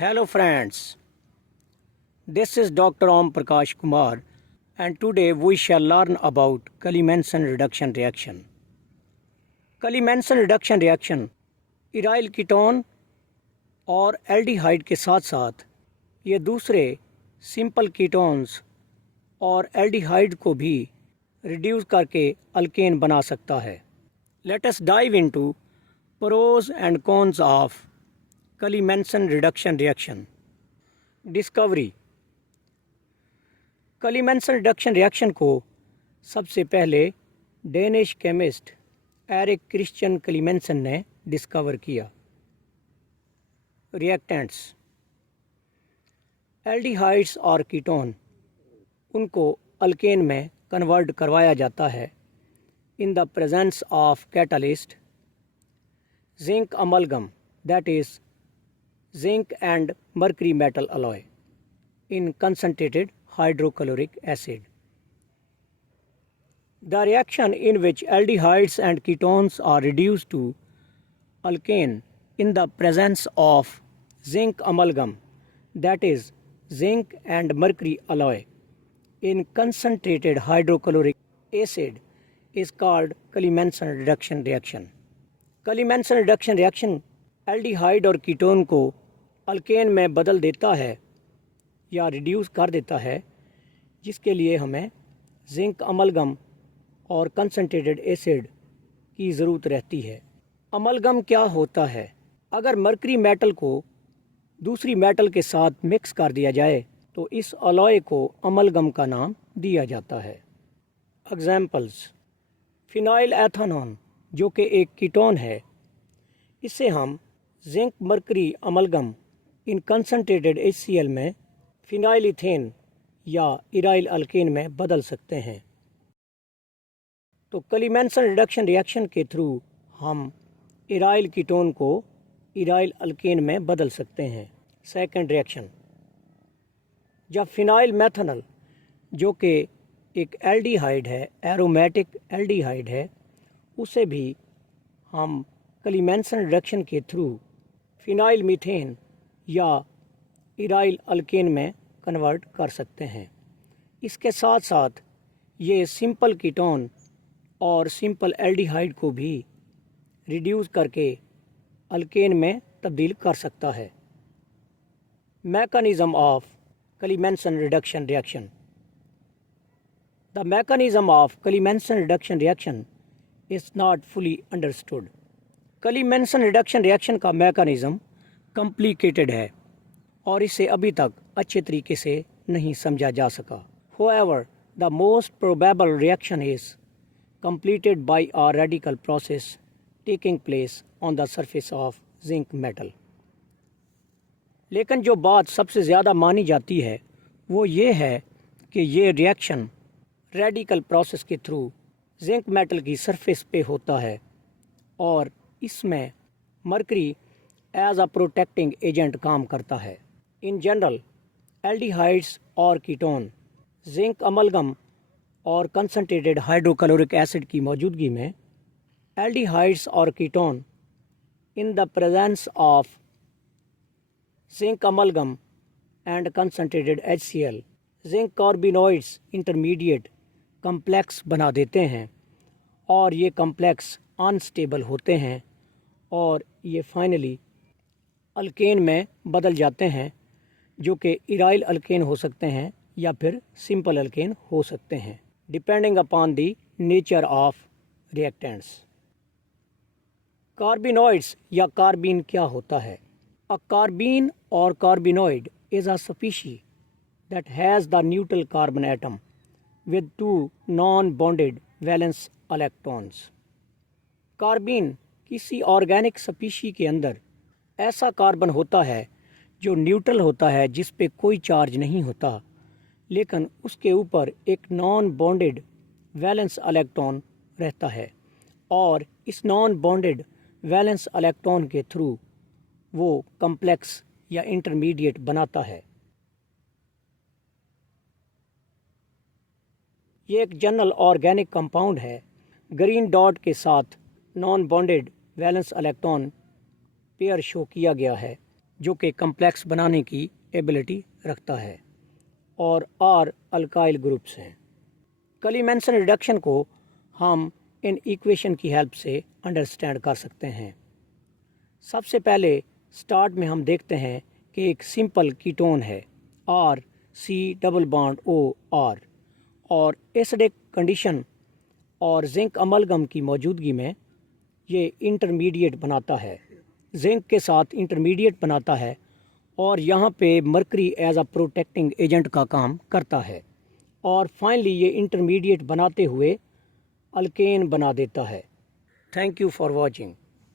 Hello friends, this is Dr. Om Prakash Kumar and today we shall learn about Kali-Manson reduction reaction. Kali-Manson reduction reaction aryl ketone और aldehyde के साथ साथ ये दूसरे simple ketones और aldehyde को भी रिड्यूस करके अल्केन बना सकता है. Let us dive into pros and cons of Kali-Manson reduction reaction. Discovery. Kali-Manson reduction reaction को सबसे पहले Danish chemist Eric Christian Kali-Manson ने डिस्कवर किया. रिएक्टेंट्स. एल्डिहाइड्स और कीटोन उनको अल्केन में कन्वर्ट करवाया जाता है इन the presence of catalyst zinc amalgam, that is zinc and mercury metal alloy in concentrated hydrochloric acid. The reaction in which aldehydes and ketones are reduced to alkane in the presence of zinc amalgam, that is zinc and mercury alloy in concentrated hydrochloric acid, is called Kali-Manson reduction reaction. Kali-Manson reduction reaction aldehyde और ketone को alkane में बदल देता है या reduce कर देता है, जिसके लिए हमें जिंक अमलगम और कंसनट्रेटेड एसिड की ज़रूरत रहती है. अमलगम क्या होता है? अगर मरकरी मेटल को दूसरी मेटल के साथ मिक्स कर दिया जाए तो इस अलॉय को अमलगम का नाम दिया जाता है. एग्जाम्पल्स. फिनाइल एथानॉन जो कि एक कीटोन है, इससे हम जिंक मरकरी अमलगम इन कंसनट्रेटेड HCl में फिनाइल इथेन या इराइल अल्केन में बदल सकते हैं. तो Kali-Manson रिडक्शन रिएक्शन के थ्रू हम इराइल कीटोन को इराइल अल्केन में बदल सकते हैं. Second reaction. जब फिनाइल मेथनॉल जो कि एक एल्डिहाइड है, एरोमेटिक एल्डिहाइड है, उसे भी हम Kali-Manson रिडक्शन के थ्रू फिनाइल मीथेन या इराइल अल्केन में कन्वर्ट कर सकते हैं. इसके साथ साथ ये सिंपल कीटोन और सिंपल एल्डिहाइड को भी रिड्यूस करके अल्केन में तब्दील कर सकता है. Mechanism of Kali-Manson reduction reaction. The mechanism of Kali-Manson reduction reaction is not fully understood. Kali-Manson reduction reaction का मैकेनिज़्म कॉम्प्लिकेटेड है और इसे अभी तक अच्छे तरीके से नहीं समझा जा सका. However, the most probable reaction is completed by a radical process taking place on the surface of zinc metal. लेकिन जो बात सबसे ज़्यादा मानी जाती है वो ये है कि ये रिएक्शन रेडिकल प्रोसेस के थ्रू जिंक मेटल की सरफेस पे होता है और इसमें mercury as a protecting agent काम करता है. इन जनरल एल्डिहाइड्स और कीटोन जिंक अमलगम और कंसनट्रेटेड हाइड्रोक्लोरिक एसिड की मौजूदगी में एल्डिहाइड्स और ketone in the presence of zinc amalgam and concentrated HCl zinc carbenoids intermediate complex बना देते हैं और ये कम्प्लेक्स अनस्टेबल होते हैं और ये फाइनली अल्केन में बदल जाते हैं, जो कि इराइल अल्केन हो सकते हैं या फिर सिंपल अल्केन हो सकते हैं, depending upon the nature of reactants. Carbenoids या कार्बीन क्या होता है? अ कार्बीन और carbenoid is a species that has the neutral carbon atom with 2 non bonded valence electrons. Carbene किसी ऑर्गेनिक स्पीशी के अंदर ऐसा कार्बन होता है जो न्यूट्रल होता है, जिस पे कोई चार्ज नहीं होता, लेकिन उसके ऊपर एक नॉन बॉन्डेड वैलेंस इलेक्ट्रॉन रहता है और इस नॉन बॉन्डेड वैलेंस इलेक्ट्रॉन के थ्रू वो कम्प्लेक्स या इंटरमीडिएट बनाता है. ये एक जनरल ऑर्गेनिक कंपाउंड है. ग्रीन डॉट के साथ non bonded valence electron pair show किया गया है. جو کہ کمپلیکس بنانے کی ایبلٹی رکھتا ہے، اور آر الکائل گروپس ہیں۔ کلیمنسن ریڈکشن کو ہم ان ایکویشن کی ہیلپ سے انڈرسٹینڈ کر سکتے ہیں۔ سب سے پہلے سٹارٹ میں ہم دیکھتے ہیں کہ ایک سمپل کیٹون ہے R C double bond O R, اور ایسڈک کنڈیشن اور زنک املگم کی موجودگی میں یہ انٹرمیڈیٹ بناتا ہے، زنک کے ساتھ انٹرمیڈیٹ بناتا ہے، اور یہاں پہ mercury as a protecting agent کا کام کرتا ہے، اور فائنلی یہ انٹرمیڈیٹ بناتے ہوئے الکین بنا دیتا ہے۔ Thank you for watching.